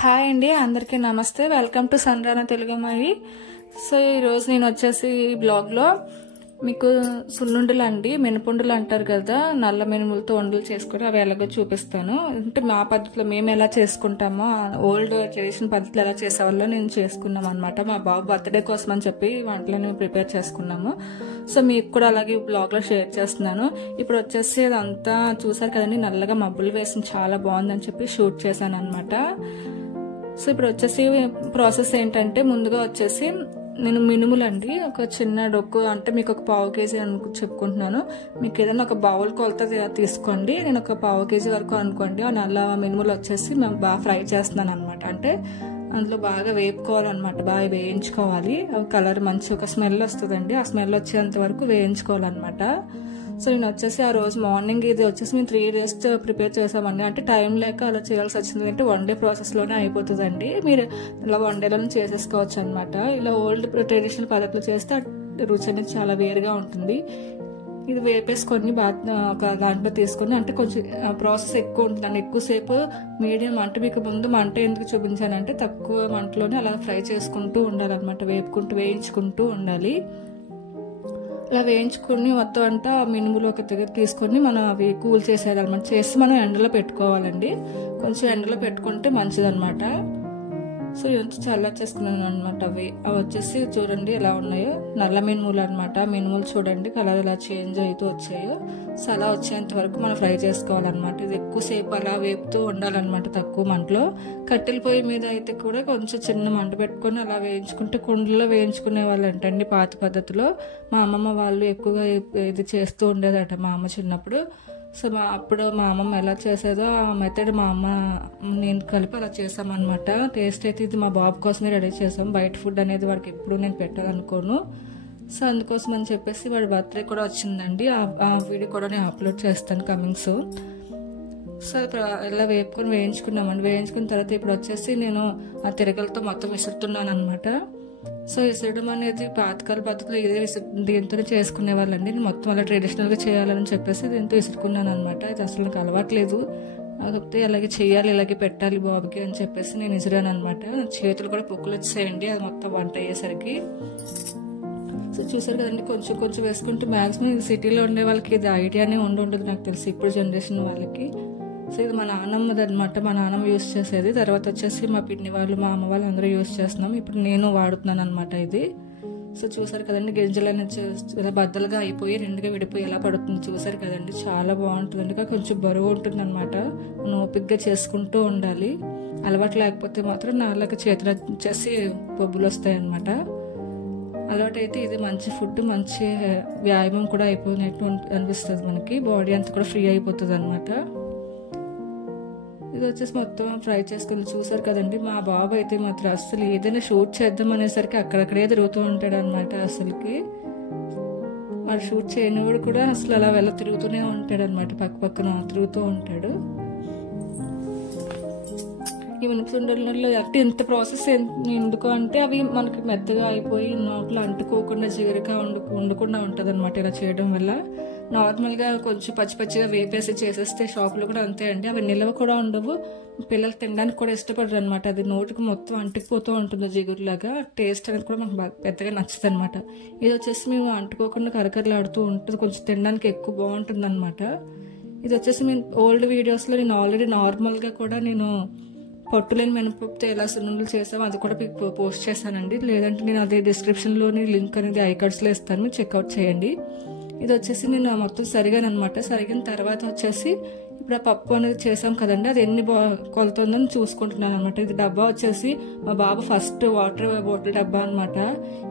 Hi అండి, అందరికీ నమస్తే. వెల్కమ్ టు సండ్రాన తెలుగు అమ్మాయి. సో ఈరోజు నేను వచ్చేసి బ్లాగ్లో మీకు సున్నుండలు అండి, మినపుండలు అంటారు కదా, నల్ల మినుములతో వండలు చేసుకుని అవి ఎలాగో చూపిస్తాను. అంటే మా పద్ధతిలో మేము ఎలా చేసుకుంటామో, ఓల్డ్ ట్రెడిషన్ పద్ధతిలో ఎలా చేసేవాళ్ళో నేను చేసుకున్నాం అనమాట. మా బాబు బర్త్డే కోసం అని చెప్పి వంటలను ప్రిపేర్ చేసుకున్నాము. సో మీకు కూడా అలాగే బ్లాగ్లో షేర్ చేస్తున్నాను. ఇప్పుడు వచ్చేసి అదంతా చూసారు కదండి, నల్లగా మబ్బులు వేసి చాలా బాగుందని చెప్పి షూట్ చేశాను అనమాట. సో ఇప్పుడు వచ్చేసి ప్రాసెస్ ఏంటంటే, ముందుగా వచ్చేసి నేను మినుములండి ఒక చిన్న డొక్కు, అంటే మీకు ఒక పావు కేజీ చెప్పుకుంటున్నాను. మీకు ఏదైనా ఒక బౌల్ కొలత తీసుకోండి. నేను ఒక పావు కేజీ వరకు అనుకోండి. ఆ నల్ల మినుములు వచ్చేసి మేము బాగా ఫ్రై చేస్తున్నాను అనమాట. అంటే అందులో బాగా వేపుకోవాలన్నమాట, బాగా వేయించుకోవాలి. కలర్ మంచి ఒక స్మెల్ వస్తుందండి, ఆ స్మెల్ వచ్చేంత వరకు వేయించుకోవాలన్నమాట. సో నేను వచ్చేసి ఆ రోజు మార్నింగ్ ఇది వచ్చేసి మేము 3 days ప్రిపేర్ చేసామండి. అంటే టైం లేక అలా చేయాల్సి వచ్చింది. అంటే 1 day ప్రాసెస్లోనే అయిపోతుందండి. మీరు ఇలా 1 dayలో చేసేసుకోవచ్చు అనమాట. ఇలా ఓల్డ్ ట్రెడిషనల్ పద్ధతిలో చేస్తే రుచి అనేది చాలా వేరుగా ఉంటుంది. ఇది వేపేసుకొని ఒక దాంట్లో తీసుకొని, అంటే కొంచెం ప్రాసెస్ ఎక్కువ ఉంటుందండి. ఎక్కువసేపు మీడియం, అంటే మీకు ముందు మంట ఎందుకు చూపించానంటే తక్కువ మంటలోనే అలా ఫ్రై చేసుకుంటూ ఉండాలన్నమాట. వేయించుకుంటూ ఉండాలి. అలా వేయించుకుని మొత్తం అంతా మినుములు ఒక దగ్గర తీసుకొని మనం అవి కూల్ చేసేయాలన్నమాట. చేసి మనం ఎండలో పెట్టుకోవాలండి. కొంచెం ఎండలో పెట్టుకుంటే మంచిదన్నమాట. సో ఇవంతా చల్లార్చేసుకున్నాను అనమాట. అవి వచ్చేసి చూడండి ఎలా ఉన్నాయో, నల్ల మినుములు అనమాట. మినుములు చూడండి కలర్ ఎలా చేంజ్ అవుతూ వచ్చాయో. సో అలా వచ్చేంత వరకు మనం ఫ్రై చేసుకోవాలన్నమాట. ఇది ఎక్కువసేపు అలా వేపుతూ ఉండాలన్నమాట, తక్కువ మంటలో. కట్టెల పొయ్యి మీద అయితే కూడా కొంచెం చిన్న మంట పెట్టుకొని అలా వేయించుకుంటే, కుండలో వేయించుకునే వాళ్ళు అంటండి పాత పద్ధతిలో. మా అమ్మమ్మ వాళ్ళు ఎక్కువగా ఇది చేస్తూ ఉండేదట, మా అమ్మ చిన్నప్పుడు. సో అప్పుడు మా అమ్మమ్మ ఎలా చేసేదో ఆ మెథడ్ మా అమ్మ నేను కలిపి అలా చేసామన్నమాట. టేస్ట్ అయితే ఇది మా బాబు కోసమే రెడీ చేసాం. బయట ఫుడ్ అనేది వాడికి ఎప్పుడు నేను పెట్టాలనుకోను. సో అందుకోసం అని చెప్పేసి వాడి బర్త్డే కూడా వచ్చిందండి. ఆ వీడియో కూడా నేను అప్లోడ్ చేస్తాను కమింగ్ సూన్. సో ఇలా వేయించుకున్నామండి. వేయించుకున్న తర్వాత ఇప్పుడు వచ్చేసి నేను ఆ తిరగలతో మొత్తం విసురుతున్నాను అనమాట. సో విసరడం అనేది పాతకాల పద్ధతిలో ఇదే దీంతో చేసుకునే వాళ్ళండి. నేను మొత్తం అలా ట్రెడిషనల్గా చేయాలని చెప్పేసి దీంతో విసురుకున్నాను అనమాట. ఇది అసలు నాకు అలవాట్లేదు, కాకపోతే అలాగే చేయాలి, ఇలాగే పెట్టాలి బాబుకి అని చెప్పేసి నేను విసిరాను అనమాట. చేతులు కూడా పొక్కులు వచ్చేయండి అది మొత్తం వంట అయ్యేసరికి. సో చూసారు కదండి, కొంచెం కొంచెం వేసుకుంటే మ్యాక్సిమం సిటీలో ఉండే వాళ్ళకి ఇది ఐడియానే ఉండదు నాకు తెలిసి, ఇప్పుడు జనరేషన్ వాళ్ళకి. సో ఇది మా నాన్నమ్మది అనమాట. మా నాన్నమ్మ యూస్ చేసేది. తర్వాత వచ్చేసి మా పిన్ని వాళ్ళు, మా అమ్మ వాళ్ళు అందరూ యూస్ చేస్తున్నాం. ఇప్పుడు నేను వాడుతున్నాను అనమాట ఇది. సో చూసారు కదండి, గింజలు అనేది ఇలా బద్దలుగా అయిపోయి రెండుగా విడిపోయి ఎలా పడుతుంది చూసారు కదండి. చాలా బాగుంటుందండి. కొంచెం బరువు ఉంటుంది అనమాట. ఓపికగా చేసుకుంటూ ఉండాలి. అలవాటు లేకపోతే మాత్రం నాలుగు చేతులు వచ్చేసి బొబ్బులు వస్తాయి అనమాట. అలవాటు అయితే ఇది మంచి ఫుడ్, మంచి వ్యాయామం కూడా అయిపోయినట్టు అనిపిస్తుంది మనకి. బాడీ అంతా కూడా ఫ్రీ అయిపోతుంది అనమాట. ఇది వచ్చేసి మొత్తం ఫ్రై చేసుకుని చూసారు కదండి. మా బాబు అయితే మాత్రం అసలు ఏదైనా షూట్ చేద్దాం అనేసరికి అక్కడక్కడే తిరుగుతూ ఉంటాడు అనమాట. అసలుకి వాడు షూట్ చేయనివాడు కూడా అసలు అలా తిరుగుతూనే ఉంటాడు అనమాట. పక్కన తిరుగుతూ ఉంటాడు. ఈ మినపసుండలలో అంటే ఇంత ప్రాసెస్ ఎందుకు అంటే, అవి మనకి మెత్తగా అయిపోయి నోట్లో అంటుకోకుండా జిగురుగా ఉండకుండా ఉంటుంది అనమాట ఇలా చేయడం వల్ల. నార్మల్గా కొంచెం పచ్చిగా వేపేసి చేసేస్తే షాపులో కూడా అంతే అండి, అవి నిల్వ కూడా ఉండవు. పిల్లలు తినడానికి కూడా ఇష్టపడరు అనమాట. అది నోటికి మొత్తం అంటుకుపోతూ ఉంటుంది జిగురులాగా. టేస్ట్ అనేది కూడా మనకు పెద్దగా నచ్చదు అనమాట. ఇది వచ్చేసి మేము అంటుకోకుండా కరకరలాడుతూ ఉంటుంది, కొంచెం తినడానికి ఎక్కువ బాగుంటుంది అనమాట. ఇది వచ్చేసి మేము ఓల్డ్ వీడియోస్లో నేను ఆల్రెడీ నార్మల్గా కూడా నేను పొట్టులేని మినపప్పుతో ఎలా సున్నుండలు చేసామో అది కూడా మీకు పోస్ట్ చేశానండి. లేదంటే నేను అదే డిస్క్రిప్షన్లోని లింక్ అనేది ఐకార్డ్స్లో ఇస్తాను, మీరు చెక్అవుట్ చేయండి. ఇది వచ్చేసి నేను మొత్తం సరిగానమాట. సరిగిన తర్వాత వచ్చేసి ఇప్పుడు ఆ పప్పు అనేది చేసాం కదండి, అది ఎన్ని కొలుతుందని చూసుకుంటున్నాను అనమాట. ఇది డబ్బా వచ్చేసి మా బాబు ఫస్ట్ వాటర్ బాటిల్ డబ్బా అనమాట.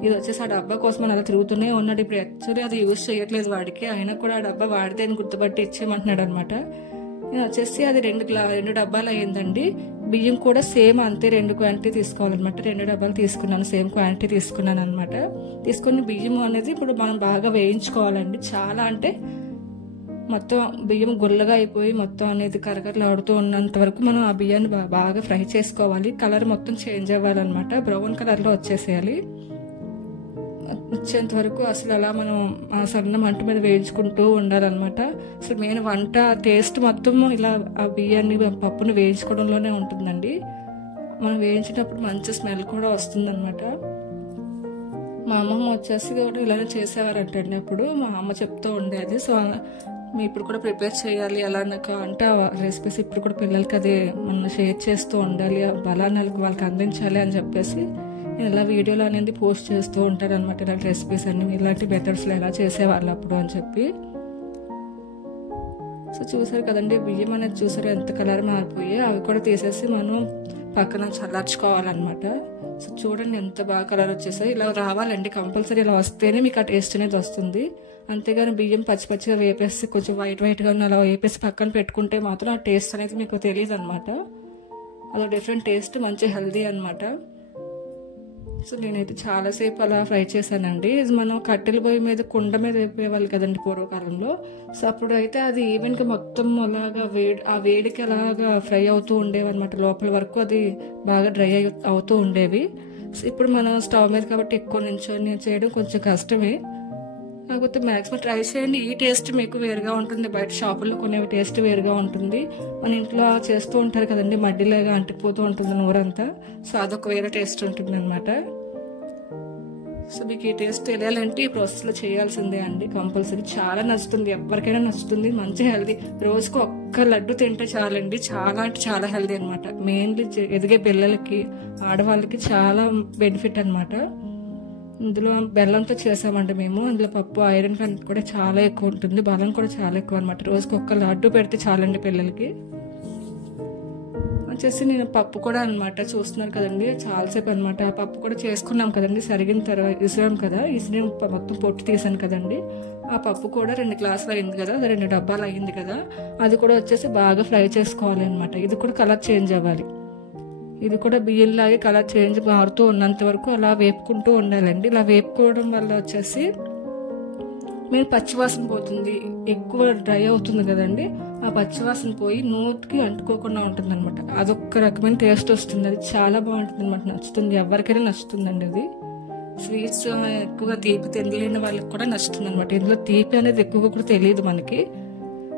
ఇది వచ్చేసి ఆ డబ్బా కోసం అలా తిరుగుతూనే ఉన్నాడు. ఇప్పుడు యాక్చువల్లీ అది యూజ్ చేయట్లేదు వాడికి, అయినా కూడా ఆ డబ్బా వాడితే అని గుర్తుపట్టి ఇచ్చేయమంటున్నాడు అనమాట. నేను వచ్చేసి అది 2 డబ్బాలు అయ్యిందండి. బియ్యం కూడా సేమ్ అంతే 2 క్వాంటిటీ తీసుకోవాలన్నమాట. 2 డబ్బాలు తీసుకున్నాను, సేమ్ క్వాంటిటీ తీసుకున్నాను అనమాట. తీసుకుని బియ్యం అనేది ఇప్పుడు మనం బాగా వేయించుకోవాలండి. చాలా అంటే మొత్తం బియ్యం గుల్లగా అయిపోయి మొత్తం అనేది కరకరలాడుతూ ఉన్నంత వరకు మనం ఆ బియ్యాన్ని బాగా ఫ్రై చేసుకోవాలి. కలర్ మొత్తం చేంజ్ అవ్వాలన్నమాట, బ్రౌన్ కలర్లో వచ్చేసేయాలి. వచ్చేంత వరకు అసలు అలా మనం ఆ సన్న మంట మీద వేయించుకుంటూ ఉండాలన్నమాట. అసలు మెయిన్ వంట టేస్ట్ మొత్తం ఇలా ఆ బియ్యాన్ని పప్పును వేయించుకోవడంలోనే ఉంటుందండి. మనం వేయించినప్పుడు మంచి స్మెల్ కూడా వస్తుందన్నమాట. మా అమ్మమ్మ వచ్చేసి కూడా ఇలానే చేసేవారంటండి. అప్పుడు మా అమ్మ చెప్తూ ఉండేది. సో మీ ఇప్పుడు కూడా ప్రిపేర్ చేయాలి అలా నాకు అంటే ఆ రెసిపీస్ ఇప్పుడు కూడా పిల్లలకి అది మనం షేర్ చేస్తూ ఉండాలి, ఆ బలానాలకు వాళ్ళకి అందించాలి అని చెప్పేసి నేను ఇలా వీడియోలో అనేది పోస్ట్ చేస్తూ ఉంటాను అనమాట. ఇలాంటి రెసిపీస్ అన్ని ఇలాంటి మెథడ్స్లో ఎలా చేసేవాళ్ళు అప్పుడు అని చెప్పి. సో చూసారు కదండి, బియ్యం అనేది చూసారు ఎంత కలర్ మారిపోయి, అవి కూడా తీసేసి మనం పక్కన చల్లార్చుకోవాలన్నమాట. సో చూడండి ఎంత బాగా కలర్ వచ్చేసాయి. ఇలా రావాలండి కంపల్సరీ, ఇలా వస్తేనే మీకు ఆ టేస్ట్ అనేది వస్తుంది. అంతేగాని బియ్యం పచ్చి పచ్చిగా వేపేసి కొంచెం వైట్గా అలా వేపేసి పక్కన పెట్టుకుంటే మాత్రం ఆ టేస్ట్ అనేది మీకు తెలియదు అనమాట. అదో డిఫరెంట్ టేస్ట్, మంచి హెల్దీ అనమాట. సో నేనైతే చాలాసేపు అలా ఫ్రై చేశానండి. ఇది మనం కట్టెల పొయ్యి మీద కుండ మీద వేపేవాళ్ళు కదండి పూర్వకాలంలో. సో అప్పుడు అయితే అది ఈవెన్గా మొత్తం అలాగా ఆ వేడికి అలాగా ఫ్రై అవుతూ ఉండేవి అనమాట. లోపల వరకు అది బాగా డ్రై అవుతూ ఉండేవి. సో ఇప్పుడు మనం స్టవ్ మీద కాబట్టి ఎక్కువ నించొని చేయడం కొంచెం కష్టమే. కాకపోతే మ్యాక్సిమం ట్రై చేయండి. ఈ టేస్ట్ మీకు వేరుగా ఉంటుంది, బయట షాపుల్లో కొనే టేస్ట్ వేరుగా ఉంటుంది. మన ఇంట్లో చేస్తూ ఉంటారు కదండి, మడ్డిలాగా అంటిపోతూ ఉంటుంది నూరంతా. సో అదొక వేరే టేస్ట్ ఉంటుంది అనమాట. సో మీకు ఈ టేస్ట్ తెలియాలంటే ఈ ప్రాసెస్లో చేయాల్సిందే అండి కంపల్సరీ. చాలా నచ్చుతుంది, ఎవరికైనా నచ్చుతుంది. మంచి హెల్దీ, రోజుకు ఒక్క లడ్డు తింటే చాలండి. చాలా అంటే చాలా హెల్దీ అనమాట. మెయిన్లీ ఎదిగే పిల్లలకి, ఆడవాళ్ళకి చాలా బెనిఫిట్ అనమాట. ఇందులో బెల్లంతో చేసామండి మేము. అందులో పప్పు ఐరన్ కంటెంట్ కూడా చాలా ఎక్కువ ఉంటుంది, బలం కూడా చాలా ఎక్కువ అనమాట. రోజుకి ఒక్క లడ్డు పెడితే చాలండి పిల్లలకి. వచ్చేసి నేను పప్పు కూడా అనమాట చూస్తున్నారు కదండి, చాలాసేపు అనమాట. ఆ పప్పు కూడా చేసుకున్నాం కదండి, సరిగిన తర్వాత ఇసిరాం కదా, ఇసిరి మొత్తం పొట్టు తీసాను కదండి. ఆ పప్పు కూడా 2 గ్లాసులు అయింది కదా, అది 2 డబ్బాలు అయింది కదా. అది కూడా వచ్చేసి బాగా ఫ్రై చేసుకోవాలి అనమాట. ఇది కూడా కలర్ చేంజ్ అవ్వాలి. ఇది కూడా బియ్యంలాగే కలర్ చేంజ్ మారుతూ ఉన్నంత వరకు అలా వేపుకుంటూ ఉండాలండి. ఇలా వేపుకోవడం వల్ల వచ్చేసి మీరు పచ్చివాసన పోతుంది, ఎక్కువ డ్రై అవుతుంది కదండి. ఆ పచ్చివాసన పోయి నోటికి అంటుకోకుండా ఉంటుంది అనమాట. అదొక రకమైన టేస్ట్ వస్తుంది, అది చాలా బాగుంటుంది అనమాట. నచ్చుతుంది, ఎవరికైనా నచ్చుతుందండి. అది స్వీట్స్ ఎక్కువగా తీపి తినలేని వాళ్ళకి కూడా నచ్చుతుంది అనమాట. ఇందులో తీపి అనేది ఎక్కువగా కూడా తెలియదు మనకి,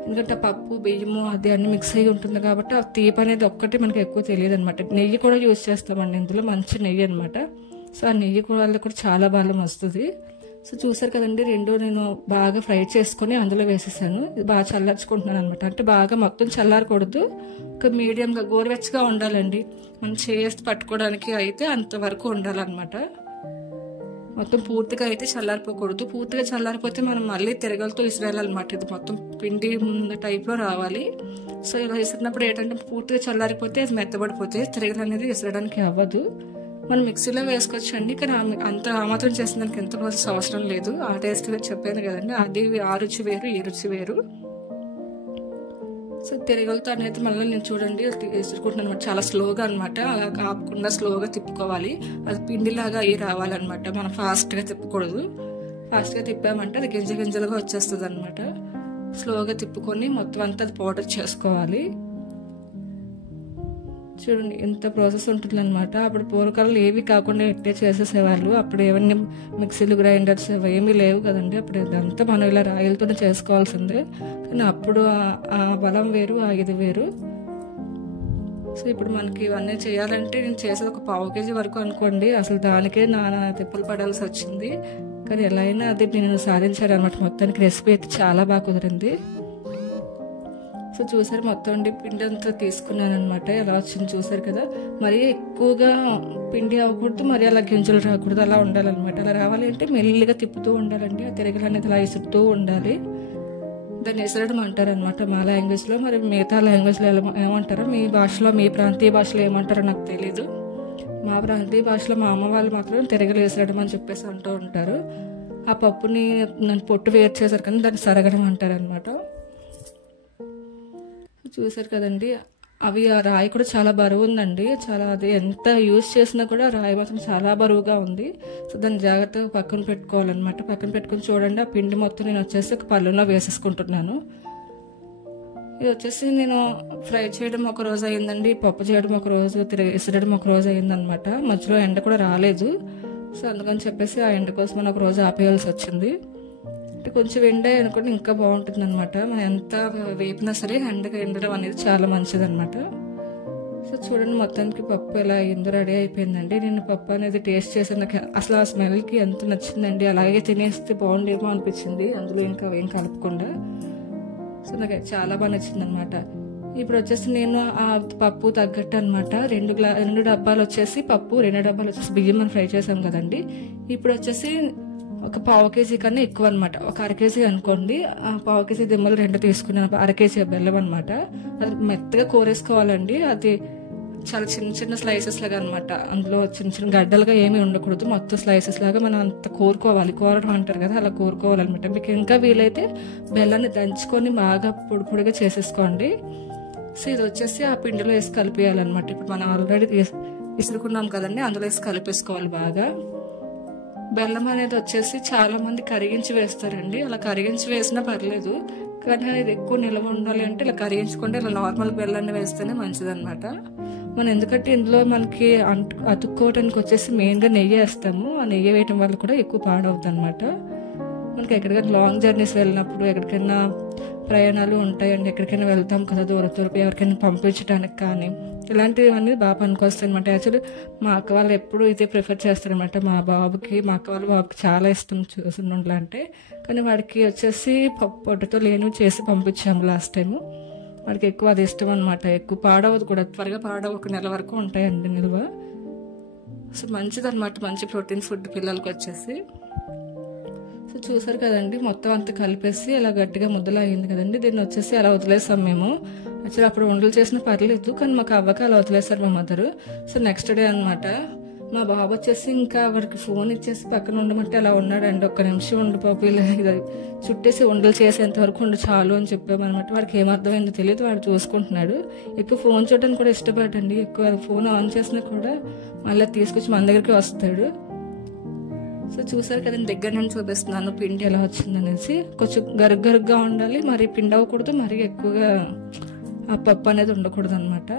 ఎందుకంటే పప్పు బియ్యము అది అన్ని మిక్స్ అయ్యి ఉంటుంది కాబట్టి ఆ తీపి అనేది ఒక్కటి మనకి ఎక్కువ తెలియదు అనమాట. నెయ్యి కూడా యూజ్ చేస్తామండి ఇందులో, మంచి నెయ్యి అనమాట. సో ఆ నెయ్యి కూడా చాలా బలం వస్తుంది. సో చూసారు కదండి, 2 నేను బాగా ఫ్రై చేసుకుని అందులో వేసేసాను. ఇది బాగా చల్లార్చుకుంటున్నాను అనమాట. అంటే బాగా మొత్తం చల్లారకూడదు, ఒక మీడియంగా గోరువెచ్చగా ఉండాలండి. మనం చేసి పట్టుకోవడానికి అయితే అంతవరకు ఉండాలన్నమాట. మొత్తం పూర్తిగా అయితే చల్లారిపోకూడదు. పూర్తిగా చల్లారిపోతే మనం మళ్ళీ తిరగలతో ఇసిరేయాలన్నమాట. ఇది మొత్తం పిండి టైప్లో రావాలి. సో ఇలా ఇసిరినప్పుడు ఏంటంటే పూర్తిగా చల్లారిపోతే అది మెత్తబడిపోతే తిరగలు అనేది ఇసరడానికి అవ్వదు. మనం మిక్సీలో వేసుకోవచ్చు అండి, కానీ అంత మాత్రం చేసిన దానికి ఎంత ప్రాసెస్ అవసరం లేదు. ఆ టేస్ట్ చెప్పాను కదండి, అది ఆ రుచి వేరు, ఈ రుచి వేరు. సో తిరగలతో అనేది మళ్ళీ నేను చూడండి తీసుకుంటున్నాను అనమాట. చాలా స్లోగా అనమాట, అలా కాకుండా స్లోగా తిప్పుకోవాలి. అది పిండిలాగా అయ్యి రావాలన్నమాట. మనం ఫాస్ట్గా తిప్పకూడదు. ఫాస్ట్గా తిప్పామంటే అది గింజలుగా వచ్చేస్తుంది అనమాట. స్లోగా తిప్పుకొని మొత్తం అంతా అది పౌడర్ చేసుకోవాలి. చూడండి ఎంత ప్రాసెస్ ఉంటుందన్నమాట. అప్పుడు పూర్వకాలంలో ఏవి కాకుండా ఎట్టే చేసేసేవాళ్ళు. అప్పుడు ఏమన్నా మిక్సీలు, గ్రైండర్స్ ఏమీ లేవు కదండి. అప్పుడు ఇదంతా మనం ఇలా రాయిలతోనే చేసుకోవాల్సిందే. కానీ అప్పుడు ఆ బలం వేరు, ఆ ఇది వేరు. సో ఇప్పుడు మనకి ఇవన్నీ చేయాలంటే నేను చేసేది ఒక 1/2 kg వరకు అనుకోండి. అసలు దానికే నానా తిప్పలు పడాల్సి వచ్చింది. కానీ ఎలా అయినా అది నేను సాధించాను అనమాట. మొత్తానికి రెసిపీ అయితే చాలా బాగా కుదిరింది. సో చూసారు మొత్తం పిండి అంతా తీసుకున్నాను అనమాట. ఎలా వచ్చింది చూసారు కదా. మరీ ఎక్కువగా పిండి అవ్వకూడదు, మరి అలా గింజలు రాకూడదు, అలా ఉండాలన్నమాట. అలా రావాలి అంటే మెల్లిగా తిప్పుతూ ఉండాలండి. ఆ తిరగలు అనేది అలా ఇసురుతూ ఉండాలి. దాన్ని ఇసరడం అంటారు అనమాట మా లాంగ్వేజ్లో. మరి మిగతా లాంగ్వేజ్లో ఏమంటారో, మీ భాషలో, మీ ప్రాంతీయ భాషలో ఏమంటారో నాకు తెలీదు. మా ప్రాంతీయ భాషలో మా అమ్మ వాళ్ళు మాత్రం తిరగలు వేసరడం అని చెప్పేసి అంటూ ఉంటారు. ఆ పప్పుని పొట్టు వేరు చేశారు కానీ దాన్ని సరగడం అంటారు అనమాట. చూసారు కదండి, అవి ఆ రాయి కూడా చాలా బరువు ఉందండి. చాలా అది ఎంత యూజ్ చేసినా కూడా రాయి మాత్రం చాలా బరువుగా ఉంది. సో దాన్ని జాగ్రత్తగా పక్కన పెట్టుకోవాలన్నమాట. పక్కన పెట్టుకుని చూడండి, ఆ పిండి మొత్తం నేను వచ్చేసి ఒక పళ్ళులో వేసేసుకుంటున్నాను. ఇది వచ్చేసి నేను ఫ్రై చేయడం ఒక రోజు అయ్యిందండి, పప్పు చేయడం ఒక రోజు, ఇసరడం ఒక రోజు అయ్యిందనమాట. మధ్యలో ఎండ కూడా రాలేదు. సో అందుకని చెప్పేసి ఆ ఎండ కోసం మనం ఒక రోజు ఆపేయాల్సి వచ్చింది. అంటే కొంచెం ఎండ అనుకోండి ఇంకా బాగుంటుంది అనమాట. మనం ఎంత వేపినా సరే ఎండగా ఎండడం అనేది చాలా మంచిది అనమాట. సో చూడండి మొత్తానికి పప్పు ఎలా అయిందో రెడీ అయిపోయిందండి. నేను పప్పు అనేది టేస్ట్ చేసాను, నాకు అసలు ఆ స్మెల్కి ఎంత నచ్చిందండి. అలాగే తినేస్తే బాగుండేమో అనిపించింది, అందులో ఇంకా ఏం కలపకుండా. సో నాకు చాలా బాగా నచ్చింది అనమాట. ఇప్పుడు వచ్చేసి నేను ఆ పప్పు తగ్గట్టు అనమాట 2 డబ్బాలు వచ్చేసి పప్పు, 2 డబ్బాలు వచ్చేసి బియ్యం మనం ఫ్రై చేసాం కదండి. ఇప్పుడు వచ్చేసి ఒక 1/2 కేజీ కన్నా ఎక్కువ అనమాట, ఒక 1/2 కేజీ అనుకోండి. ఆ 1/2 కేజీ దిమ్మలు 2 తీసుకున్నాను, 1/2 కేజీ బెల్లం అనమాట. అది మెత్తగా కోరేసుకోవాలండి. అది చాలా చిన్న చిన్న స్లైసెస్ లాగా అనమాట, అందులో చిన్న చిన్న గడ్డలుగా ఏమీ ఉండకూడదు, మొత్తం స్లైసెస్ లాగా మనం అంత కోరుకోవాలి. కోరడం అంటారు కదా, అలా కోరుకోవాలన్నమాట. మీకు ఇంకా వీలైతే బెల్లాన్ని దంచుకొని బాగా పొడి పొడిగా చేసేసుకోండి. సో ఇది వచ్చేసి ఆ పిండిలో వేసి కలిపేయాలన్నమాట. ఇప్పుడు మనం ఆల్రెడీ విసురుకున్నాం కదండి, అందులో వేసి కలిపేసుకోవాలి బాగా. బెల్లం అనేది వచ్చేసి చాలా మంది కరిగించి వేస్తారండి, అలా కరిగించి వేసినా పర్లేదు, కానీ ఇది ఎక్కువ నిల్వ ఉండాలి అంటే ఇలా కరిగించకుండా ఇలా నార్మల్ బెల్లాన్ని వేస్తేనే మంచిది అనమాట. మనం ఎందుకంటే ఇందులో మనకి అతుక్కోవడానికి వచ్చేసి మెయిన్గా నెయ్యి వేస్తాము, ఆ నెయ్యి వేయటం వల్ల కూడా ఎక్కువ పాడవుతుంది అనమాట. మనకి ఎక్కడికైనా లాంగ్ జర్నీస్ వెళ్ళినప్పుడు, ఎక్కడికైనా ప్రయాణాలు ఉంటాయండి, ఎక్కడికైనా వెళ్తాం కదా దూరం ఎవరికైనా పంపించడానికి కానీ, ఇలాంటివన్నీ బాగా పనికొస్తాయి అనమాట. యాక్చువల్లీ మా అక్క వాళ్ళు ఎప్పుడు ఇదే ప్రిఫర్ చేస్తారనమాట. మా అక్క వాళ్ళ బాబుకి చాలా ఇష్టం సున్నుండలు అంటే, కానీ వాడికి వచ్చేసి పొట్టుతో లేనివి చేసి పంపించాము లాస్ట్ టైము. వాడికి ఎక్కువ అది ఇష్టం అనమాట. ఎక్కువ పాడవదు కూడా, త్వరగా పాడవ, 1 నెల వరకు ఉంటాయండి నిల్వ. సో మంచిది అనమాట, మంచి ప్రోటీన్ ఫుడ్ పిల్లలకి వచ్చేసి. సో చూసారు కదండి, మొత్తం అంతా కలిపేసి ఇలా గట్టిగా ముద్దలా అయింది కదండి. దీన్ని వచ్చేసి అలా వదిలేసాం మేము. యాక్చువల్లీ అప్పుడు ఉండలు చేసినా పర్లేదు, కానీ మాకు అవ్వక అలా వదిలేసారు మా మదరు. సో నెక్స్ట్ డే అనమాట మా బాబు వచ్చేసి ఇంకా వాడికి ఫోన్ ఇచ్చేసి పక్కన ఉండమంటే అలా ఉన్నాడండి. 1 నిమిషం ఉండు పాప, ఇలా చుట్టేసి ఉండలు చేసేంత వరకు ఉండు చాలు అని చెప్పామన్నమాట. వాడికి ఏమర్థమైందో తెలియదు, వాడు చూసుకుంటున్నాడు. ఎక్కువ ఫోన్ చూడడానికి కూడా ఇష్టపడండి, ఎక్కువ ఫోన్ ఆన్ చేసినా కూడా మళ్ళీ తీసుకొచ్చి మన దగ్గరికి వస్తాడు. సో చూసారు కదండి, దగ్గర నుంచి చూపిస్తున్నాను పిండి ఎలా వచ్చిందనేసి. కొంచెం గరుగ్గా ఉండాలి, మరి పిండి అవ్వకూడదు, మరి ఎక్కువగా ఆ పప్పు అనేది ఉండకూడదు అనమాట.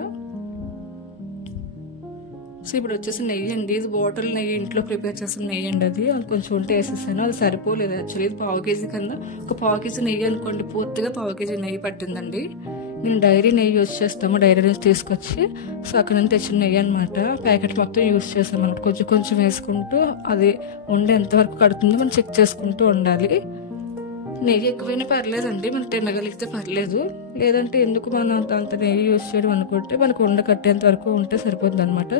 సో ఇప్పుడు వచ్చేసి నెయ్యి అండి, ఇది బాటిల్ నెయ్యి, ఇంట్లో ప్రిపేర్ చేసిన నెయ్యి అండి. అది కొంచెం ఉంటే వేసేసాను, అది సరిపోలేదు. యాక్చువల్లీ ఇది 1/2 కేజీ కన్నా ఒక 1/2 కేజీ నెయ్యి అనుకోండి, పూర్తిగా 1/2 కేజీ నెయ్యి పట్టిందండి. నేను డైరీ నెయ్యి యూజ్ చేస్తాము, డైరీ నుంచి తీసుకొచ్చి. సో అక్కడ నుంచి తెచ్చిన నెయ్యి అనమాట, ప్యాకెట్ మొత్తం యూజ్ చేస్తామన్నమాట. కొంచెం కొంచెం వేసుకుంటూ అది ఉండే ఎంతవరకు కడుతుందో మనం చెక్ చేసుకుంటూ ఉండాలి. నెయ్యి ఎక్కువైనా పర్లేదండి, మనం తినగలిగితే పర్లేదు, లేదంటే ఎందుకు మనం అంత నెయ్యి యూజ్ చేయడం అనుకుంటే మనకు ఉండ కట్టేంత వరకు ఉంటే సరిపోతుంది అనమాట.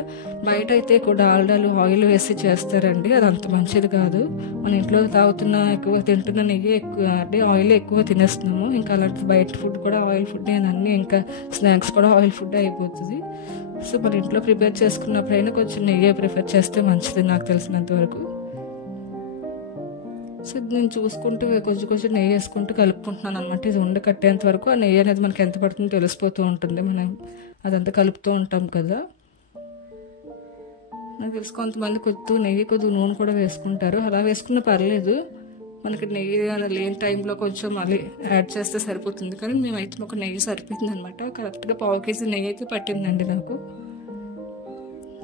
బయట అయితే ఎక్కువ డాల్డాలు ఆయిల్ వేసి చేస్తారండి, అది అంత మంచిది కాదు. మన ఇంట్లో ఎక్కువ తింటున్న నెయ్యి ఎక్కువ అంటే ఆయిల్ ఎక్కువ తినేస్తున్నాము. ఇంకా అలాంటి బయట ఫుడ్ కూడా ఆయిల్ ఫుడ్ అన్నీ, ఇంకా స్నాక్స్ కూడా ఆయిల్ ఫుడ్ అయిపోతుంది. సో మన ఇంట్లో ప్రిపేర్ చేసుకున్నప్పుడైనా కొంచెం నెయ్యి ప్రిఫర్ చేస్తే మంచిది నాకు తెలిసినంత వరకు. సో నేను చూసుకుంటూ కొంచెం నెయ్యి వేసుకుంటూ కలుపుకుంటున్నాను అనమాట. ఇది ఉండ కట్టేంత వరకు ఆ నెయ్యి అనేది మనకి ఎంత పడుతుందో తెలిసిపోతూ ఉంటుంది, మనం అదంతా కలుపుతూ ఉంటాం కదా. నాకు తెలుసు కొంతమంది కొద్దిగా నూనె కూడా వేసుకుంటారు, అలా వేసుకున్నా పర్లేదు. మనకి నెయ్యి లేని టైంలో కొంచెం మళ్ళీ యాడ్ చేస్తే సరిపోతుంది, కానీ మేమైతే ఒక నెయ్యి సరిపోతుంది అనమాట. కరెక్ట్గా 1/2 కేజీ నెయ్యి అయితే పట్టిందండి నాకు.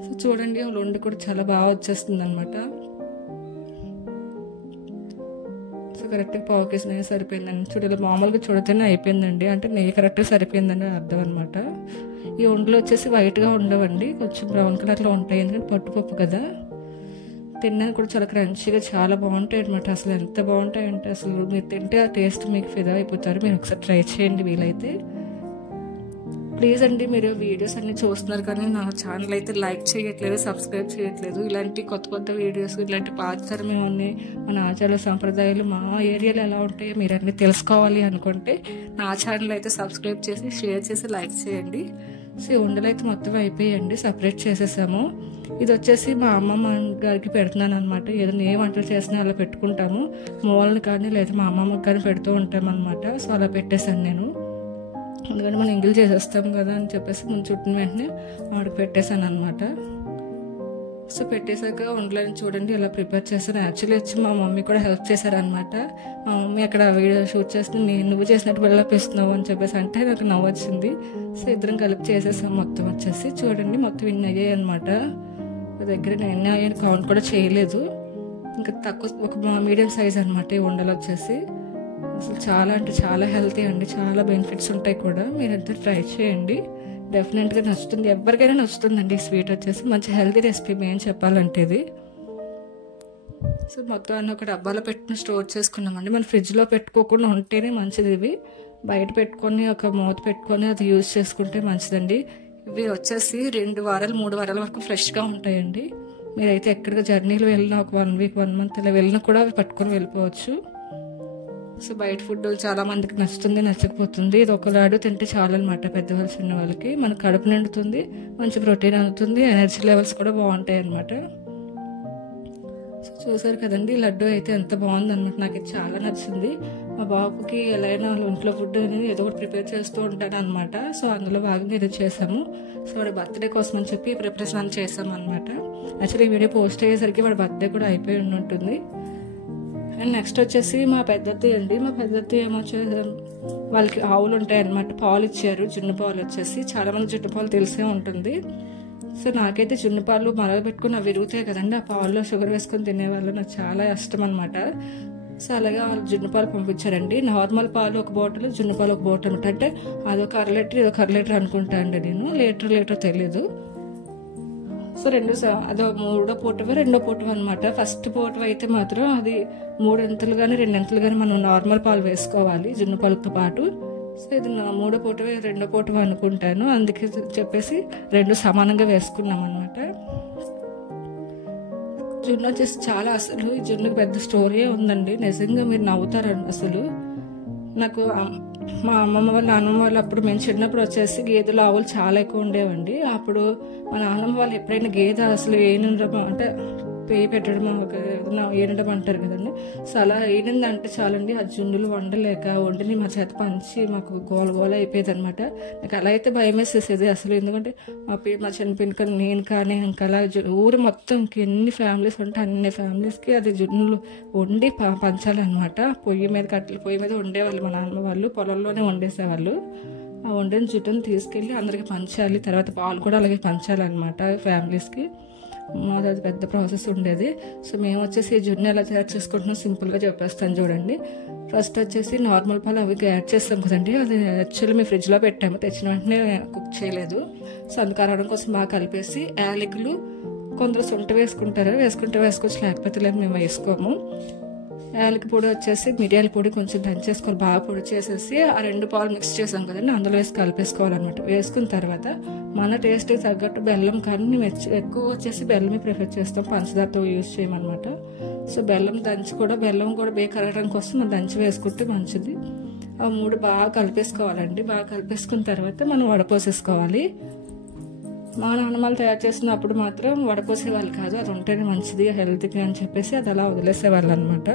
సో చూడండి, ఆ ఉండ కూడా చాలా బాగా వచ్చేస్తుంది అనమాట. సో కరెక్ట్గా 1/2 కేజీ నెయ్యి సరిపోయిందండి. చూడాలి, మామూలుగా చూడితేనే అయిపోయిందండి, అంటే నెయ్యి కరెక్ట్గా సరిపోయిందని అర్థం అనమాట. ఈ ఉండలు వచ్చేసి వైట్గా ఉండవండి, కొంచెం బ్రౌన్ కలర్లో ఉంటాయి, ఎందుకంటే పట్టుపప్పు కదా. తినడానికి కూడా చాలా క్రంచీగా చాలా బాగుంటాయి అనమాట. అసలు ఎంత బాగుంటాయంటే అసలు మీరు తింటే ఆ టేస్ట్ మీకు ఫిదా అయిపోతారు. మీరు ఒకసారి ట్రై చేయండి వీలైతే. ప్లీజ్ అండి, మీరు వీడియోస్ అన్ని చూస్తున్నారు కానీ నా ఛానల్ అయితే లైక్ చేయట్లేదు, సబ్స్క్రైబ్ చేయట్లేదు. ఇలాంటి కొత్త వీడియోస్, ఇలాంటి పాతతరమేమన్నీ మన ఆచార సంప్రదాయాలు మా ఏరియాలో ఎలా ఉంటాయో మీరు అన్నీ తెలుసుకోవాలి అనుకుంటే నా ఛానల్ అయితే సబ్స్క్రైబ్ చేసి షేర్ చేసి లైక్ చేయండి. సో ఉండలు అయితే మొత్తం అయిపోయాయండి, సపరేట్ చేసేసాము. ఇది వచ్చేసి మా అమ్మమ్మ గారికి పెడుతున్నాను అనమాట. ఏదైనా ఏ వంటలు చేసినా అలా పెట్టుకుంటాము, మూలని కానీ లేదా మా అమ్మమ్మకి కానీ పెడుతూ ఉంటాం అనమాట. సో అలా పెట్టేశాను నేను, ఎందుకంటే మనం ఎంగిల్ చేసేస్తాం కదా అని చెప్పేసి ముందు చుట్టిన వెంటనే ఆవిడకి పెట్టేశాను అనమాట. సో పెట్టేశాక ఉండలని చూడండి ఇలా ప్రిపేర్ చేశాను. యాక్చువల్లీ వచ్చి మా మమ్మీ కూడా హెల్ప్ చేశారనమాట. మా మమ్మీ అక్కడ వీడియో షూట్ చేస్తే నువ్వు చేసినట్టు వెళ్ళపిస్తున్నావు అని చెప్పేసి అంటే నాకు నవ్వు వచ్చింది. సో ఇద్దరం కలిపి చేసేసాం మొత్తం వచ్చేసి. చూడండి మొత్తం ఇన్ని అయ్యాయి అనమాట. దగ్గర ఎన్ని అయ్యాయి కౌంట్ కూడా చేయలేదు, ఇంకా తక్కువ ఒక మీడియం సైజ్ అనమాట ఈ ఉండలు వచ్చేసి. అసలు చాలా అంటే చాలా హెల్తీ అండి, చాలా బెనిఫిట్స్ ఉంటాయి కూడా. మీరంతా ట్రై చేయండి. డెఫినెట్గా నచ్చుతుంది, ఎవరికైనా నచ్చుతుందండి. ఈ స్వీట్ వచ్చేసి మంచి హెల్తీ రెసిపీ మేము చెప్పాలంటే ఇది. సో మొత్తం అన్నీ ఒక డబ్బాలో పెట్టుకుని స్టోర్ చేసుకున్నామండి. మనం ఫ్రిడ్జ్లో పెట్టుకోకుండా ఉంటేనే మంచిది. ఇవి బయట పెట్టుకొని ఒక మూత పెట్టుకొని అది యూజ్ చేసుకుంటే మంచిదండి. ఇవి వచ్చేసి 2 వారాలు 3 వారాల వరకు ఫ్రెష్గా ఉంటాయండి. మీరైతే ఎక్కడికి జర్నీలు వెళ్ళినా ఒక 1 వీక్ 1 మంత్ ఇలా వెళ్ళినా కూడా అవి పట్టుకొని వెళ్ళిపోవచ్చు. సో బయట ఫుడ్ చాలా మందికి నచ్చుతుంది, నచ్చకపోతుంది. ఇది ఒక లాడు తింటే చాలన్నమాట పెద్దవాళ్ళు చిన్న వాళ్ళకి. మనకు కడుపు నిండుతుంది, మంచి ప్రోటీన్ అవుతుంది, ఎనర్జీ లెవెల్స్ కూడా బాగుంటాయి అన్నమాట. సో చూసారు కదండి, లడ్డు అయితే ఎంత బాగుంది అనమాట. నాకు ఇది చాలా నచ్చింది. మా బాబుకి ఎలా అయినా ఇంట్లో ఫుడ్ అనేది ఏదో ఒకటి ప్రిపేర్ చేస్తూ ఉంటాను అనమాట. సో అందులో భాగంగా ఇది చేసాము. సో వాడి బర్త్డే కోసం అని చెప్పి ప్రిపరేషన్ అని చేసాము అనమాట. యాక్చువల్లీ ఈ వీడియో పోస్ట్ అయ్యేసరికి వాడి బర్త్డే కూడా అయిపోయి ఉంటుంది. అండ్ నెక్స్ట్ వచ్చేసి మా పెద్దత్తయ్య అండి. మా పెద్దత్తయ్య ఏమొచ్చేసి వాళ్ళకి ఆవులు ఉంటాయి అనమాట, పాలు ఇచ్చారు. జున్ను పాలు వచ్చేసి చాలా మంది జున్ను పాలు తెలిసే ఉంటుంది. సో నాకైతే జున్ను పాలు మరగబెట్టుకుని అవి విరుగుతాయి కదండి, ఆ పాల్లో షుగర్ వేసుకొని తినేవాళ్ళు నాకు చాలా ఇష్టం అనమాట. సో అలాగే వాళ్ళు జున్ను పాలు పంపించారండి. నార్మల్ పాలు ఒక బాటిల్, జున్ను పాలు ఒక బాటిల్ అనమాట. అంటే అదొక 1/2 లీటర్ ఇదొక 1/2 లీటర్ అనుకుంటా అండి. నేను లీటర్ తెలియదు. సో అదో 3వ పూటవి 2వ పూటవి అనమాట. ఫస్ట్ పూటవి అయితే మాత్రం అది 3 ఇంతలు కానీ 2 ఇంతలు కానీ మనం నార్మల్ పాలు వేసుకోవాలి జున్ను పాలతో పాటు. సో ఇది 3వ పూటవి 2వ పూటవి అనుకుంటాను, అందుకే చెప్పేసి 2 సమానంగా వేసుకున్నాం అనమాట. జున్ను వచ్చేసి చాలా, అసలు ఈ జున్నుకి పెద్ద స్టోరీ ఉందండి. నిజంగా మీరు నవ్వుతారండి. అసలు నాకు మా అమ్మమ్మ వాళ్ళ నాన్నమ్మ వాళ్ళు అప్పుడు మేము చిన్నప్పుడు వచ్చేసి గేదెలు ఆవులు చాలా ఎక్కువ ఉండేవండి. అప్పుడు మా నాన్నమ్మ వాళ్ళు ఎప్పుడైనా గేదె అసలు ఏనుండడం అంటే పేయి పెట్టడం ఏనడం అంటారు కదండి. సో అలా ఏనిందంటే చాలండి ఆ జున్నులు వండలేక వండిని మా చేత పంచి మాకు గోల అయిపోయేది అనమాట. నాకు అలా అయితే భయం వేసేసేది అసలు. ఎందుకంటే మా చిన్న పిల్లక నేను కానీ ఇంకా అలా ఊరు మొత్తం ఎన్ని ఫ్యామిలీస్ ఉంటే అన్ని ఫ్యామిలీస్కి అది జున్నులు వండి పంచాలన్నమాట. పొయ్యి మీద వండేవాళ్ళు మా నాన్న వాళ్ళు, పొలంలోనే వండేసేవాళ్ళు. ఆ వండిన జుట్టును తీసుకెళ్ళి అందరికి పంచాలి, తర్వాత పాలు కూడా అలాగే పంచాలన్నమాట ఫ్యామిలీస్కి. మాది అది పెద్ద ప్రాసెస్ ఉండేది. సో మేము వచ్చేసి ఈ జున్ను ఎలా తయారు చేసుకుంటున్నాం సింపుల్గా చెప్పేస్తాను చూడండి. ఫస్ట్ వచ్చేసి నార్మల్ పాలు అవి యాడ్ చేస్తాం కదండి, అది యాక్చువల్లీ మేము ఫ్రిడ్జ్లో పెట్టాము, తెచ్చిన వెంటనే కుక్ చేయలేదు. సో అందుకు అరవడం కోసం బాగా కలిపేసి యాలకులు, కొందరు సొంట వేసుకుంటే వేసుకోవచ్చు, లేకపోతే లేదు, మేము వేసుకోము. యాలకి పొడి వచ్చేసి మిరియాల పొడి కొంచెం దంచేసుకోవాలి, బాగా పొడి చేసేసి ఆ 2 పాలు మిక్స్ చేసాం కదండి అందులో వేసి కలిపేసుకోవాలన్నమాట. వేసుకున్న తర్వాత మన టేస్ట్కి తగ్గట్టు బెల్లం, కానీ మేము ఎక్కువ వచ్చేసి బెల్లమే ప్రిఫర్ చేస్తాం, పంచదారతో యూజ్ చేయమన్నమాట. సో బెల్లం కూడా కరగడం కోసం మనం దంచి వేసుకుంటే మంచిది. ఆ 3 బాగా కలిపేసుకోవాలండి. బాగా కలిపేసుకున్న తర్వాత మనం వడపోసేసుకోవాలి. మా నాన్నమ్మలు తయారు చేసినప్పుడు మాత్రం వడపోసేవాళ్ళు కాదు, అది ఉంటేనే మంచిది హెల్త్కి అని చెప్పేసి అది అలా వదిలేసేవాళ్ళు అనమాట.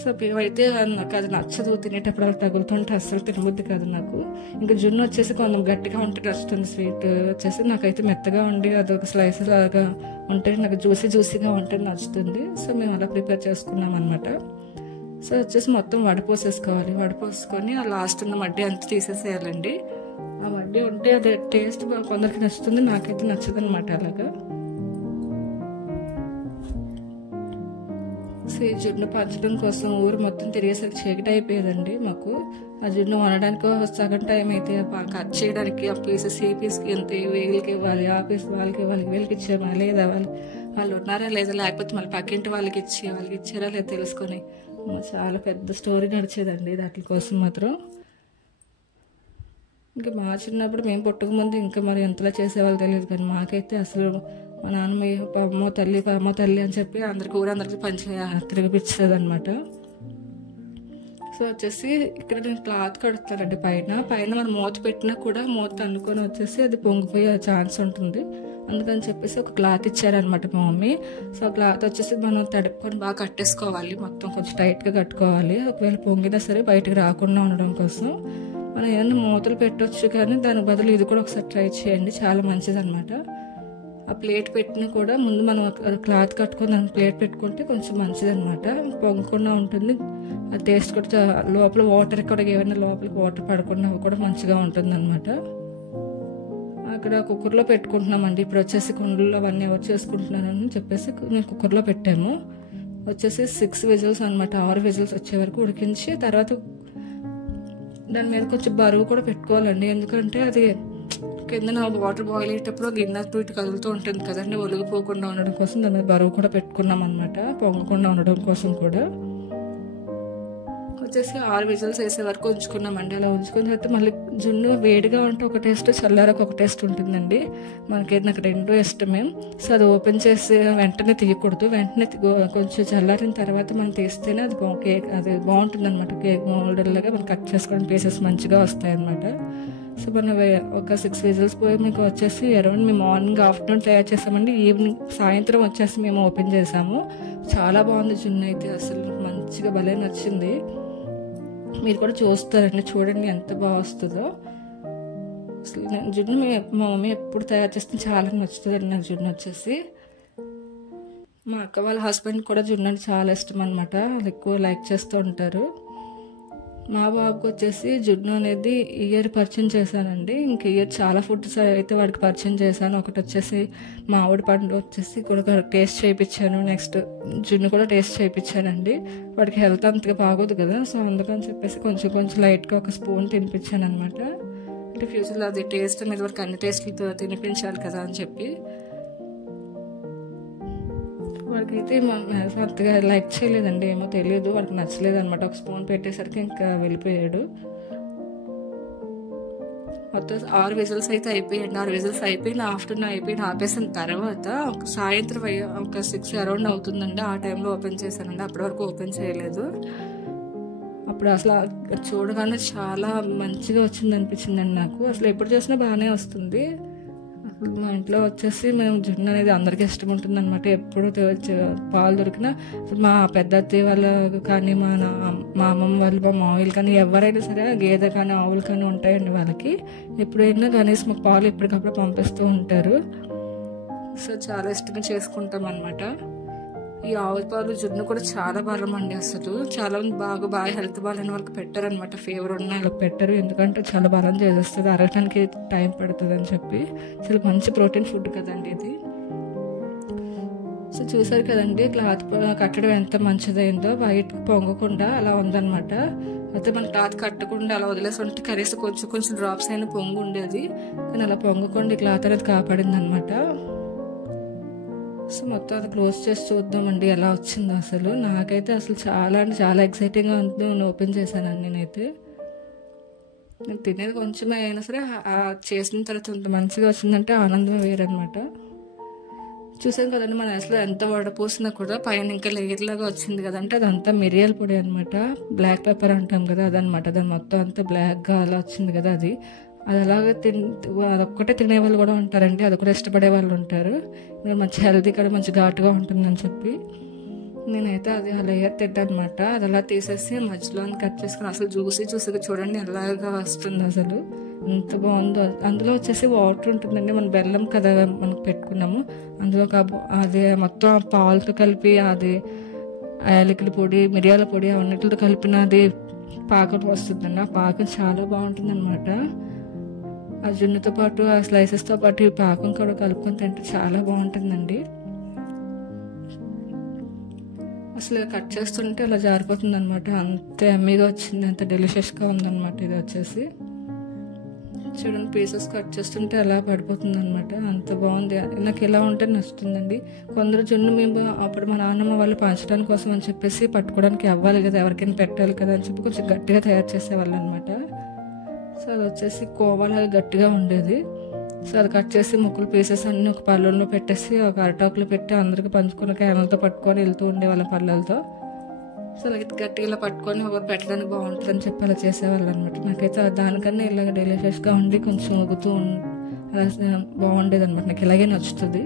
సో అయితే నాకు అది నచ్చదు, తినేటప్పుడు అలా తగులుతుంటే అస్సలు తినబుద్ది కాదు నాకు. ఇంకా జున్ను వచ్చేసి కొంచెం గట్టిగా ఉంటే నచ్చుతుంది. స్వీట్ వచ్చేసి నాకైతే మెత్తగా ఉండి అదొక స్లైస్ లాగా ఉంటే నాకు జ్యూసీగా ఉంటే నచ్చుతుంది. సో మేము అలా ప్రిపేర్ చేసుకున్నాం అనమాట. సో వచ్చేసి మొత్తం వడపోసేసుకోవాలి. వడపోసుకొని ఆ లాస్ట్ ఉన్న మడ్డి అంతా తీసేసేయాలండి. ఆ మడ్డి ఉంటే అది టేస్ట్ కొందరికి నచ్చుతుంది, నాకైతే నచ్చదు అనమాట అలాగా. సో ఈ జున్ను పంచడం కోసం ఊరు మొత్తం తిరిగేసరికి చీకటి అయిపోయేదండి మాకు. ఆ జున్ను వండడానికి సగం టైం అయితే కట్ చేయడానికి ఆ పీసెస్ ఈ పీస్కి ఎంత వీళ్ళకి ఇవ్వాలి, ఆ పీస్ వాళ్ళకి ఇవ్వాలి, వీళ్ళకి ఇచ్చేమా లేదా, వాళ్ళు ఉన్నారా లేదా, లేకపోతే మళ్ళీ పక్కింటి వాళ్ళకి ఇచ్చారా లేదా తెలుసుకొని చాలా పెద్ద స్టోరీ నడిచేదండి వాటి కోసం మాత్రం. ఇంకా మా చిన్నప్పుడు మేము పుట్టక ముందు ఇంకా మరి ఎంతలా చేసేవాళ్ళు తెలియదు, కానీ మాకైతే అసలు మా నాన్నమ్మ అమ్మ తల్లి అని చెప్పి ఊరందరికీ తిరిగిపించేది అనమాట. సో వచ్చేసి ఇక్కడ నేను క్లాత్ కడుతానండి. పైన మనం మూత పెట్టినా కూడా మూత అనుకొని వచ్చేసి అది పొంగిపోయే ఛాన్స్ ఉంటుంది. అందుకని చెప్పేసి ఒక క్లాత్ ఇచ్చారనమాట మా మమ్మీ. సో ఆ క్లాత్ వచ్చేసి మనం తడుపుకొని బాగా కట్టేసుకోవాలి, మొత్తం కొంచెం టైట్గా కట్టుకోవాలి. ఒకవేళ పొంగినా సరే బయటకు రాకుండా ఉండడం కోసం. మనం ఏదైనా మూతలు పెట్టవచ్చు, కానీ దానికి బదులు ఇది కూడా ఒకసారి ట్రై చేయండి, చాలా మంచిది అనమాట. ఆ ప్లేట్ పెట్టినా కూడా ముందు మనం క్లాత్ కట్టుకొని దాని ప్లేట్ పెట్టుకుంటే కొంచెం మంచిది అనమాట, పొంగకుండా ఉంటుంది. ఆ టేస్ట్ కూడా లోపల వాటర్ కూడా ఏమైనా లోపలికి వాటర్ పడకుండా కూడా మంచిగా ఉంటుంది అనమాట. అక్కడ కుక్కర్లో పెట్టుకుంటున్నామండి. ఇప్పుడు వచ్చేసి కుండల్లో అవన్నీ ఎవరు చేసుకుంటున్నారని చెప్పేసి నేను కుక్కర్లో పెట్టాము. వచ్చేసి 6 విజిల్స్ అనమాట, 6 విజిల్స్ వచ్చే వరకు ఉడికించి తర్వాత దాని మీద కొంచెం బరువు కూడా పెట్టుకోవాలండి. ఎందుకంటే అది కింద వాటర్ బాయిల్ అయ్యేటప్పుడు గిన్నె అటు ఇటు కదులుతూ ఉంటుంది కదండి, ఒలిగిపోకుండా ఉండడం కోసం దాని మీద బరువు కూడా పెట్టుకున్నాం అనమాట, పొంగకుండా ఉండడం కోసం కూడా. వచ్చేసి 6 విజిల్స్ వేసే వరకు ఉంచుకున్నామండి. అలా ఉంచుకున్న తర్వాత మళ్ళీ జున్ను వేడిగా ఉంటే ఒక టేస్ట్, చల్లారకు ఒక టేస్ట్ ఉంటుందండి. నాకు 2 ఇష్టమే. సో అది ఓపెన్ చేసి వెంటనే తీయకూడదు, వెంటనే కొంచెం చల్లారిన తర్వాత మనం తీస్తేనే అది బాగుంటుంది అనమాట. కేక్ మోల్డర్లాగా మనం కట్ చేసుకోవడం పీసెస్ మంచిగా వస్తాయి అనమాట. సో మనం ఒక 6 విజిల్స్ పోయి మీకు వచ్చేసి అరౌండ్ మేము మార్నింగ్ ఆఫ్టర్నూన్ తయారు చేసామండి. ఈవినింగ్ సాయంత్రం వచ్చేసి మేము ఓపెన్ చేసాము. చాలా బాగుంది జున్ను అయితే, అసలు మంచిగా భలే నచ్చింది. మీరు కూడా చూస్తారండి, చూడండి ఎంత బాగా వస్తుందో. అసలు జున్ను మా మమ్మీ ఎప్పుడు తయారు చేస్తే చాలా నచ్చుతుందండి నాకు జున్ను వచ్చేసి. మా అక్క వాళ్ళ హస్బెండ్ కూడా జున్ను అంటే చాలా ఇష్టం అనమాట, ఎక్కువ లైక్ చేస్తూ ఉంటారు. మా బాబుకి వచ్చేసి జున్ను అనేది ఇయర్ పరిచయం చేశానండి. ఇంక ఇయర్ చాలా ఫుడ్స్ అయితే వాడికి పరిచయం చేశాను. ఒకటి వచ్చేసి మామిడి పండు వచ్చేసి కూడా టేస్ట్ చేయించాను, నెక్స్ట్ జున్ను కూడా టేస్ట్ చేయించానండి. వాడికి హెల్త్ అంతగా బాగోదు కదా, సో అందుకని చెప్పేసి కొంచెం లైట్గా ఒక స్పూన్ తినిపించాను అనమాట. అంటే ఫ్యూచర్లో అది టేస్ట్ మీద వరకు అన్ని టేస్ట్లతో తినిపించాలి కదా అని చెప్పి. వాడికైతే అంతగా లైక్ చేయలేదండి, ఏమో తెలియదు, వాడికి నచ్చలేదు అనమాట. ఒక స్పూన్ పెట్టేసరికి ఇంకా వెళ్ళిపోయాడు. మొత్తం 6 విజిల్స్ అయితే అయిపోయాయండి. 6 విజిల్స్ అయిపోయిన ఆఫ్టర్నూన్ అయిపోయిన ఆపేసిన తర్వాత సాయంత్రం ఒక 6 అరౌండ్ అవుతుందండి. ఆ టైంలో ఓపెన్ చేశానండి, అప్పటి వరకు ఓపెన్ చేయలేదు. అప్పుడు అసలు చూడగానే చాలా మంచిగా వచ్చింది అనిపించిందండి నాకు. అసలు ఎప్పుడు చేసినా బాగానే వస్తుంది. మా ఇంట్లో వచ్చేసి మేము జున్ను అనేది అందరికీ ఇష్టం ఉంటుంది అనమాట. ఎప్పుడు పాలు దొరికినా మా పెద్ద అత్తయ్య వాళ్ళు కానీ మా అమ్మమ్మ వాళ్ళు, మా మామయ్యలు కానీ ఎవరైనా సరే గేదె కానీ ఆవులు కానీ ఉంటాయండి వాళ్ళకి. ఎప్పుడైనా కనీసం మాకు పాలు ఎప్పటికప్పుడు పంపిస్తూ ఉంటారు. సో చాలా ఇష్టంగా చేసుకుంటాం అనమాట. ఈ ఆవుల పాలు జున్ను కూడా చాలా బలం అండి. అసలు చాలా మంది బాగా హెల్త్ బాగాలేని వాళ్ళకి పెట్టారనమాట, ఫీవర్ ఉన్న వాళ్ళకి పెట్టారు. ఎందుకంటే చాలా బలం చేసేస్తుంది, అరగటానికి టైం పడుతుంది అని చెప్పి. అసలు మంచి ప్రోటీన్ ఫుడ్ కదండి ఇది. సో చూసారు కదండి క్లాత్ కట్టడం ఎంత మంచిదైందో, వైట్ పొంగకుండా అలా ఉందన్నమాట. అయితే మన క్లాత్ కట్టకుండా అలా వదిలేసి ఉంటే కనీసం కొంచెం డ్రాప్స్ అయినా పొంగు ఉండేది, కానీ అలా పొంగకుండా ఈ క్లాత్ అనేది కాపాడింది అనమాట. సో మొత్తం అది క్లోజ్ చేసి చూద్దామండి ఎలా వచ్చిందో. అసలు నాకైతే అసలు చాలా అంటే చాలా ఎక్సైటింగ్గా ఉంది. నేను ఓపెన్ చేశానండి. నేను తినేది కొంచెమే అయినా సరే చేసిన తర్వాత ఇంత మంచిగా వచ్చిందంటే ఆనందమే వేరనమాట. చూసాను కదండి, మన అసలు ఎంత వడపోసినా కూడా పైన ఇంకా లేయర్ లాగా వచ్చింది కదంటే అదంతా మిరియాల పొడి అనమాట. బ్లాక్ పెప్పర్ అంటాం కదా అదనమాట. దాని మొత్తం అంతా బ్లాక్గా అలా వచ్చింది కదా అది అలాగే అదొక్కటే తినేవాళ్ళు కూడా ఉంటారండి, అది కూడా ఇష్టపడే వాళ్ళు ఉంటారు. మంచి హెల్తీ కూడా మంచి ఘాటుగా ఉంటుందని చెప్పి నేనైతే అది ఆ లేయర్ తింటానమాట. అది అలా తీసేసి మధ్యలో కట్ చేసుకుని అసలు చూసిగా చూడండి ఎలాగా వస్తుంది, అసలు ఎంత బాగుందో. అందులో వచ్చేసి వాటర్ ఉంటుందండి, మన బెల్లం కదా మనకు పెట్టుకున్నాము, అందులో అది మొత్తం పాలతో కలిపి అది యాలకుల పొడి, మిరియాల పొడి అవన్నిటితో కలిపినది పాకం వస్తుందండి. ఆ పాకం చాలా బాగుంటుంది అనమాట. ఆ జున్నుతో పాటు ఆ స్లైసెస్తో పాటు ఈ పాకం కూడా కలుపుకొని తింటే చాలా బాగుంటుందండి. అసలు కట్ చేస్తుంటే అలా జారిపోతుంది అనమాట, అంత ఎమ్మీగా వచ్చింది, అంత డెలిషియస్గా ఉందన్నమాట. ఇది వచ్చేసి చూడండి, పీసెస్ కట్ చేస్తుంటే అలా పడిపోతుంది అనమాట, అంత బాగుంది. నాకు ఎలా ఉంటే నచ్చుతుందండి. కొందరు జున్ను మేము అప్పుడు మా నాన్నమ్మ వాళ్ళు పంచడానికి కోసం అని చెప్పేసి పట్టుకోవడానికి అవ్వాలి కదా, ఎవరికైనా పెట్టాలి కదా అని చెప్పి కొంచెం గట్టిగా తయారు చేసేవాళ్ళు అనమాట. సో అది వచ్చేసి కోవాలాగా గట్టిగా ఉండేది. సో అది కట్ చేసి ముక్కలు పీసెస్ అన్నీ ఒక పళ్ళల్లో పెట్టేసి ఒక అరటాకులో పెట్టి అందరికి పంచుకుని క్యానలతో పట్టుకొని వెళ్తూ ఉండేవాళ్ళం పళ్ళలతో. సో అలాగే గట్టిగా ఇలా పట్టుకొని ఒకరు పెట్టడానికి బాగుంటుంది అని చెప్పి అలా చేసేవాళ్ళు అనమాట. నాకైతే దానికన్నా ఇలాగ డెలిషియస్గా ఉండి కొంచెం ఊగుతూ అలా బాగుండేది అనమాట. నాకు ఇలాగే నచ్చుతుంది.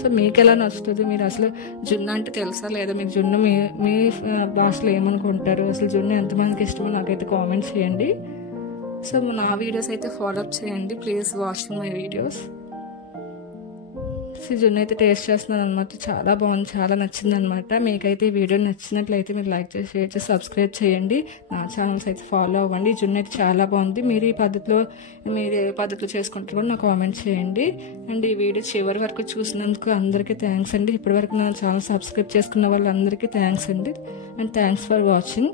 సో మీకు ఎలా నచ్చుతుంది? మీరు అసలు జున్ను అంటే తెలుసా లేదా? మీకు జున్ను మీ భాషలో ఏమనుకుంటారు? అసలు జున్ను ఎంతమందికి ఇష్టమో నాకైతే కామెంట్ చేయండి. సో నా వీడియోస్ అయితే ఫాలో అప్ చేయండి ప్లీజ్, వాచింగ్ మై వీడియోస్. జున్ను అయితే టేస్ట్ చేస్తున్నాను అనమాట, చాలా బాగుంది, చాలా నచ్చింది అనమాట. మీకైతే ఈ వీడియో నచ్చినట్లయితే మీరు లైక్ చేసి షేర్ చేసి సబ్స్క్రైబ్ చేయండి, నా ఛానల్స్ అయితే ఫాలో అవ్వండి. జున్ను అయితే చాలా బాగుంది. మీరు ఏ పద్ధతిలో చేసుకుంటారో నాకు కామెంట్ చేయండి. అండ్ ఈ వీడియో చివరి వరకు చూసినందుకు అందరికీ థ్యాంక్స్ అండి. ఇప్పటి వరకు నా ఛానల్ సబ్స్క్రైబ్ చేసుకున్న వాళ్ళందరికీ థ్యాంక్స్ అండి. And thanks for watching.